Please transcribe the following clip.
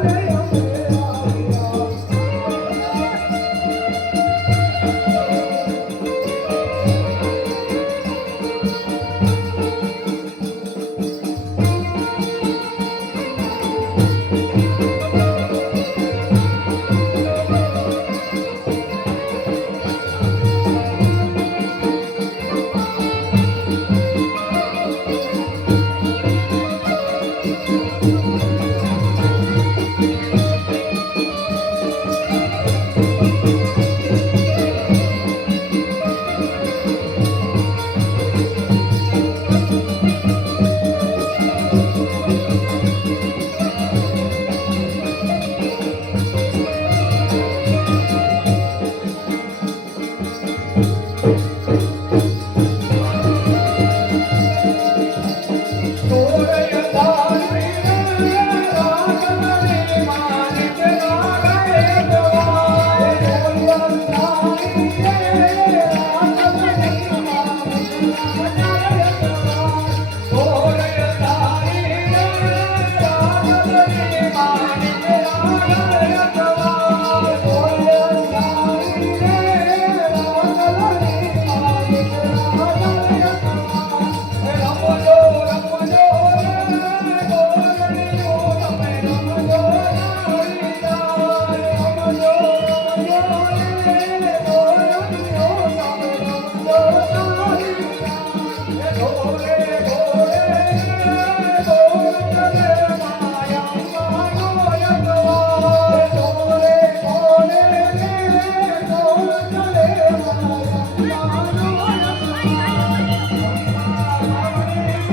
olha eu Yeah.